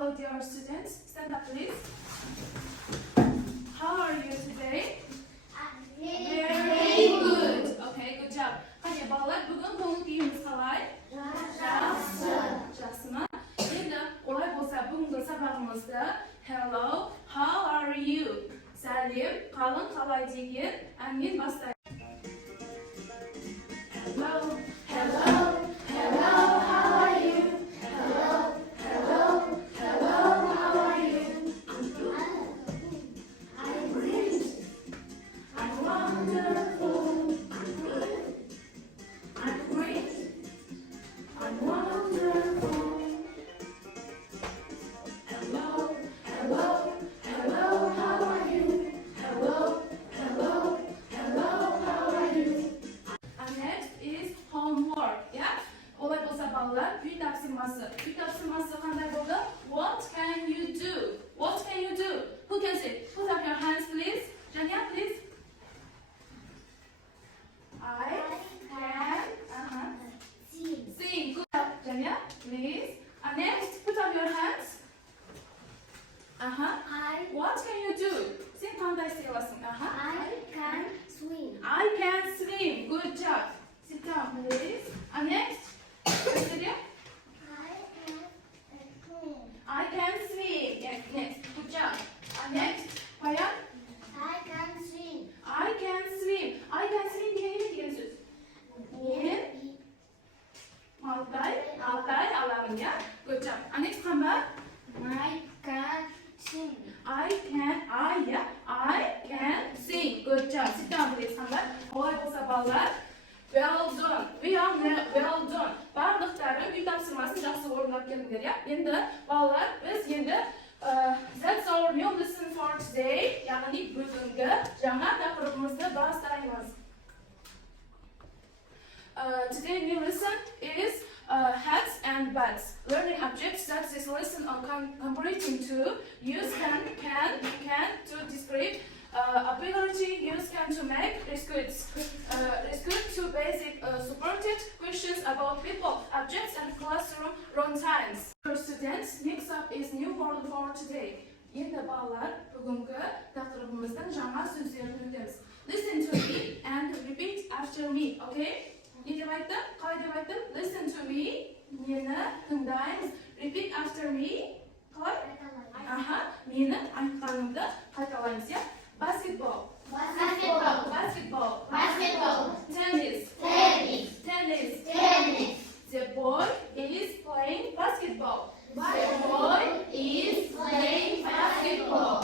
Hello, dear students. Stand up, please. How are you today? Very good. Okay, good job. Qani bolalar, bugun ko'ngil kuyimiz qalay? Yaxshi. Yaxshimi? Endi olay bo'lsa, bugungi sabog'imizda hello, how are you? Salim, qalin qalay degan men boshlayman. Hello, hello, hello, how are you? Hello, hello, hello, how are you? I'm good. I'm great. I'm wonderful. I'm good. I'm great. I'm wonderful. Hello, hello, hello, how are you? Hello, hello, hello, how are you? And next is homework. Yeah? Olay bo'lsa bolalar, uy topshirmasi. Uy topshirmasi qanday bo'ldi? What can you do? What can you do? Who can say? Put up your hands, please. Janya, please. I can sing. Good job, Janya, please. And next, put up your hands. What can you do? Sing qanday say olasan? I can swim. I can swim. Good job. Sit down, please. And next, Victoria. I can swim. Yes, next. Good job. And next, Payan. I can swim. I can swim. I can swim degan nima degan so'z? Men Altay olaman, ya. Good job. And next, Qamar. I can sing. I can sing. Good job. Sit down, please, Qamar. Olay bo'lsa bolalar. Well done. We are well done. Barliqlari uy topshirmasini yaxshi o'rnab keldinglar, ya. Endi bolalar, biz endi that's our new lesson for today. Ya'ni bugungi yangi taqrimimizni boshlaymiz. Today new lesson is hats and buts. Learning objects that this lesson on comparating to use can to describe ability use can to make rescues to basic supported questions about people, objects and classroom routines. For students, next up is new word for today. Endi bolalar, bugungi taqrimimizdan yangi so'zlarni o'rganamiz. Listen to me and repeat after me, okay? Ne deb aytdim? Qalay deb aytdim? Listen to me, meni tinglaymiz. Repeat after me. Qalay? Meni aytganimni qaytalaymiz, ya. Basketball. Tennis. The boy is playing basketball. The boy is playing basketball.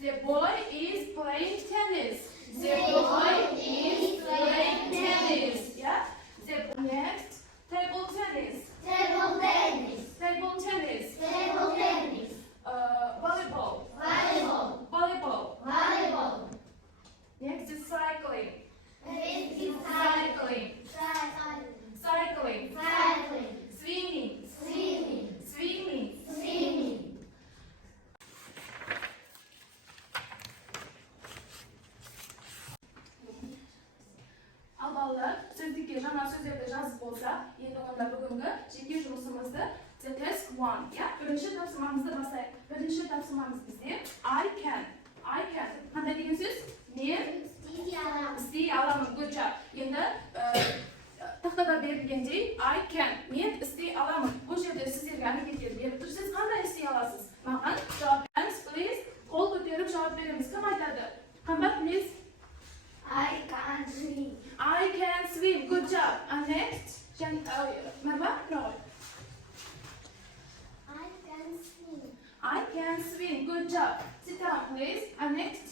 The boy is playing tennis. The boy is playing tennis. Yeah. The next, table tennis. Volleyball. Next is cycling. Swimming. Al bolalar, so'zlikka жаңа so'zlarni yozib bo'lsa, endi onda bugungi jiddiy жұмысымызды the task 1, ya. Birinchi topshirmamizni boshlaylik. Birinchi topshirmamiz bizda I can. Qanday degan so'z? Men istay olaman. Good job. Endi taxtada berilgandek I can. Men istay olaman. Bu yerda sizlarga aniqlik berib tursiz, qanday istay olasiz? Maqan javob beramiz, please. Qo'l ko'tarib javob beramiz. Kim aytadi? Qambat, please. I can swim. I can swim. Good job. And next, Marwa, no. I can swim. Good job. Sit down, please. And next,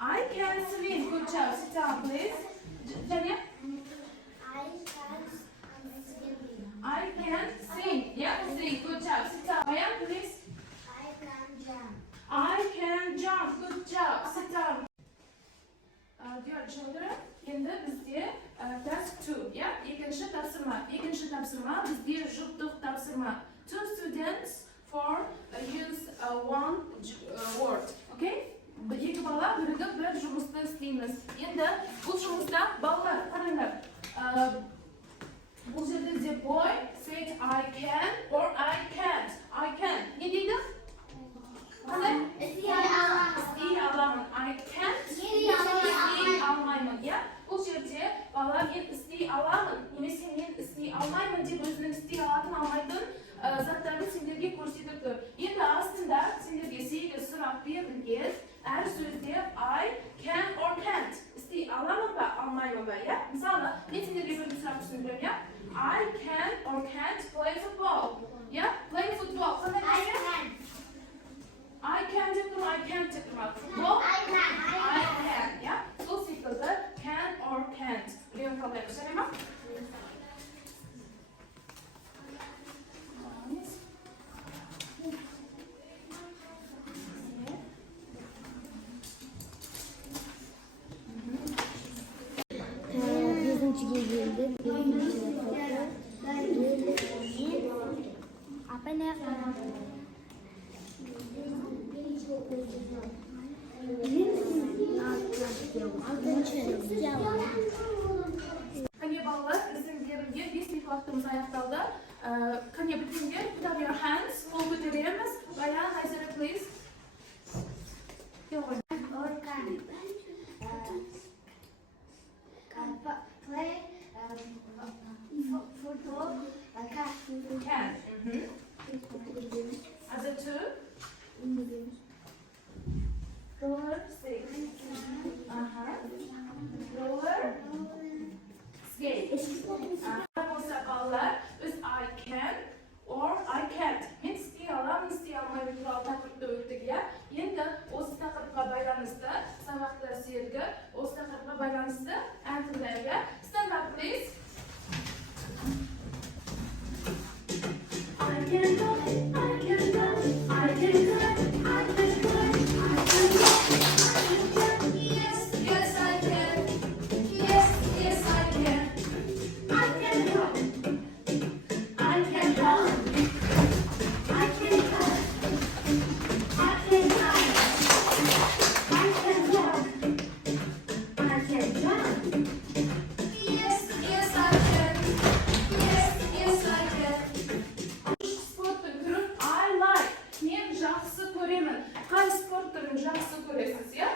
I can swim. Good job. Sit down, please. Janya? I can sing. Yeah, sing. Good job. Sit down. Maya, please. I can jump. Good job. Sit down. Dear children, endi bizga task 2, ya. Ikkinchi topshirma bizga juftlik topshirma. 2 students for use one word. Okay? Ikki bola birga bir жұмысты istaymiz. Endi bu жұмыста bolalar qaranglar. Bu yerda the boy said I can or I әр сөзде I can or can't істей аламын ба, алмаймын ба, иә? Мысалы, мен сендерге бір сұрақ түсіндірем, иә? I can or can't play football. Yeah, play football. I can деп тұрма, I can't деп тұрма. Football? I can. Yeah, сол секілді can or can't. Біреуін қалдайық, жарай ма? Bizimkiге geldi. Apa ne yapalım? Kanye балалар, біздің берілген 5 минут уақытымыз аяқталды. Kanye бітіңдер, put up your hands, қол көтереміз. Баян, Айзера, please. Play football. Can. As a two. Roller skate. Roller skate. Болса балалар, біз I can or I can't. Мен істей аламын, істей алмаймын туралы тақырыпты өттік, иә? Енді осы тақырыпқа байланысты сабақта сергі, осы тақырыпқа байланысты ән тыңдайық, иә? Stand up, please. I can go, I can go, I can go, I can go, yes, yes I can, yes, yes I can, I can go, I can go, I can go, I can go, I can go, I can go, yes, yes I can, yes, yes I can. Спорттың түрін I like. Мен жақсы көремін. Қай спорт түрін жақсы көресіз, иә?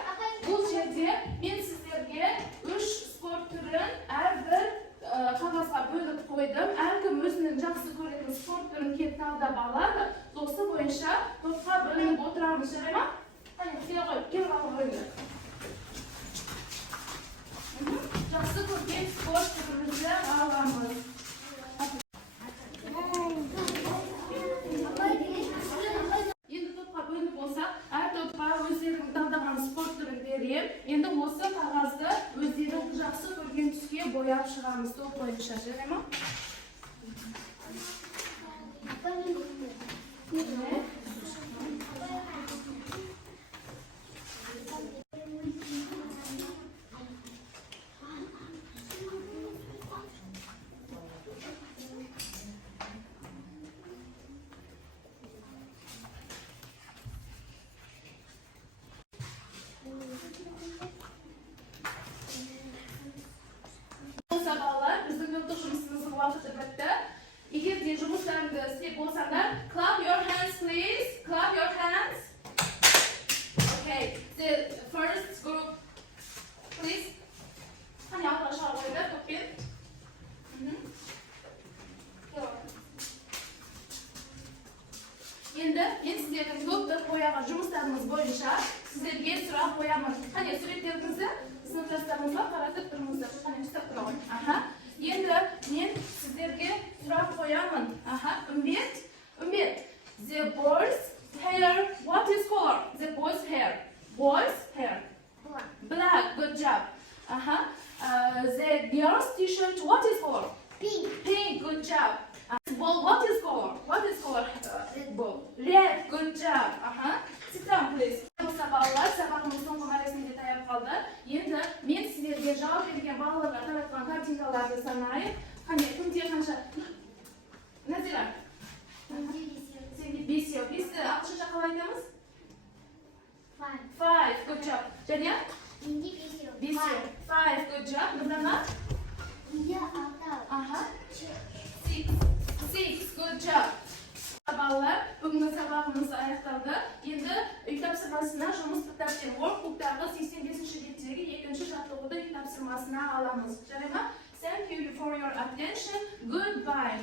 Бұл жерде мен сіздерге 3 спорт түрін әрбір қағазға бөліп қойдым. Әркім өзінің жақсы көретін спорт түрін келіп талдап алады. Осы бойынша топқа бөлініп отырамыз, жарай ма? Қане, сен ғой, кел қалып ойыңды. Жақсы көрген спорт түрімізді аламыз. Енді топқа бөлініп болса, әр топқа өздерінің таңдаған спорт түрін берем. Енді осы қағазды өздерің жақсы көрген түске бояп шығамыз топ бойынша, жарай ма? Балалар, біздің топтық жұмысымыздың уақыты бітті. Егер де жұмыстарыңды істеп болсаңдар, clap your hands, please. Clap your hands. Okay, the first group, please. Қане алға шыға қойды, топпен. Енді мен сіздердің топтық қойған жұмыстарыңыз бойынша сіздерге сұрақ қоямын. Қане суреттеріңізді сыныптастарыңызға қаратып тұрыңыздар. Қане ұстап тұра ғой. Енді мен сіздерге сұрақ қоямын. Үмбет. The boys' hair, what is color? The boys' hair. Boys' hair. Black, good job. The girl's t-shirt, what is color? Pink, good job. Ball, what is color? What is color? Red ball. Red, good job. Sit down, please. Балалар, сабағымыз соңғы мәресіне таяп қалды. Енді мен сіздерге жауап берген балаларға таратқан картинкаларды санайын. Қане, кімде қанша? Назира? Сенде 5. 5-ті ағылшынша қалай айтамыз? 5, good job. Және? 5. 5, good job. Нұрдана? 6, good job. Балалар, бүгінгі сабағымыз аяқталды. Енді үй тапсырмасына жұмыс кітаптен workbook'тағы 85-ші беттегі 2-ші жаттығуды үй тапсырмасына аламыз. Жарай ма? Thank you for your attention. Goodbye.